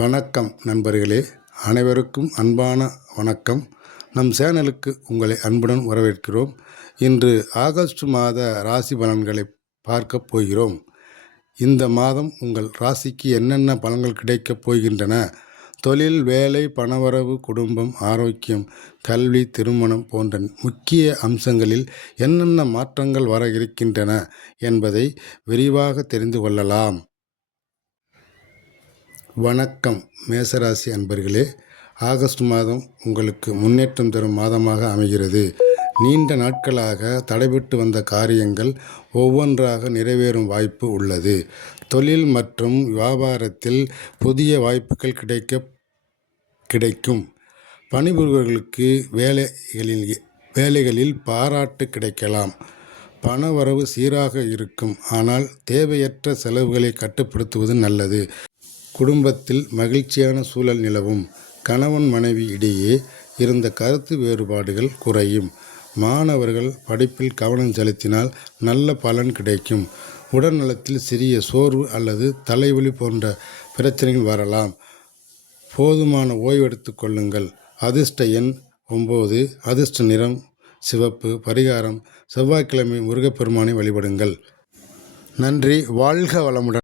வணக்கம் நண்பர்களே, அனைவருக்கும் அன்பான வணக்கம். நம் சேனலுக்கு உங்களை அன்புடன் வரவேற்கிறோம். இன்று ஆகஸ்ட் மாத ராசி பலன்களை பார்க்க போகிறோம். இந்த மாதம் உங்கள் ராசிக்கு என்னென்ன பலன்கள் கிடைக்கப் போகின்றன, தொழில், வேலை, பணவரவு, குடும்பம், ஆரோக்கியம், கல்வி, திருமணம் போன்ற முக்கிய அம்சங்களில் என்னென்ன மாற்றங்கள் வர இருக்கின்றன என்பதை விரிவாக தெரிந்து கொள்ளலாம். வணக்கம் மேசராசி அன்பர்களே, ஆகஸ்ட் மாதம் உங்களுக்கு முன்னேற்றம் தரும் மாதமாக அமைகிறது. நீண்ட நாட்களாக தடைபட்டு வந்த காரியங்கள் ஒவ்வொன்றாக நிறைவேறும் வாய்ப்பு உள்ளது. தொழில் மற்றும் வியாபாரத்தில் புதிய வாய்ப்புகள் கிடைக்கும். பணிபுரிபவர்களுக்கு வேலைகளில் பாராட்டு கிடைக்கலாம். பணவரவு சீராக இருக்கும். ஆனால் தேவையற்ற செலவுகளை கட்டுப்படுத்துவது நல்லது. குடும்பத்தில் மகிழ்ச்சியான சூழல் நிலவும். கணவன் மனைவி இடையே இருந்த கருத்து வேறுபாடுகள் குறையும். மாணவர்கள் படிப்பில் கவனம் செலுத்தினால் நல்ல பலன் கிடைக்கும். உடல்நலத்தில் சிறிய சோர்வு அல்லது தலைவலி போன்ற பிரச்சனைகள் வரலாம். போதுமான ஓய்வெடுத்துக் கொள்ளுங்கள். அதிர்ஷ்ட எண் 9. அதிர்ஷ்ட நிறம் சிவப்பு. பரிகாரம்: செவ்வாய்க்கிழமை முருகப்பெருமானை வழிபடுங்கள். நன்றி. வாழ்க வளமுடன்.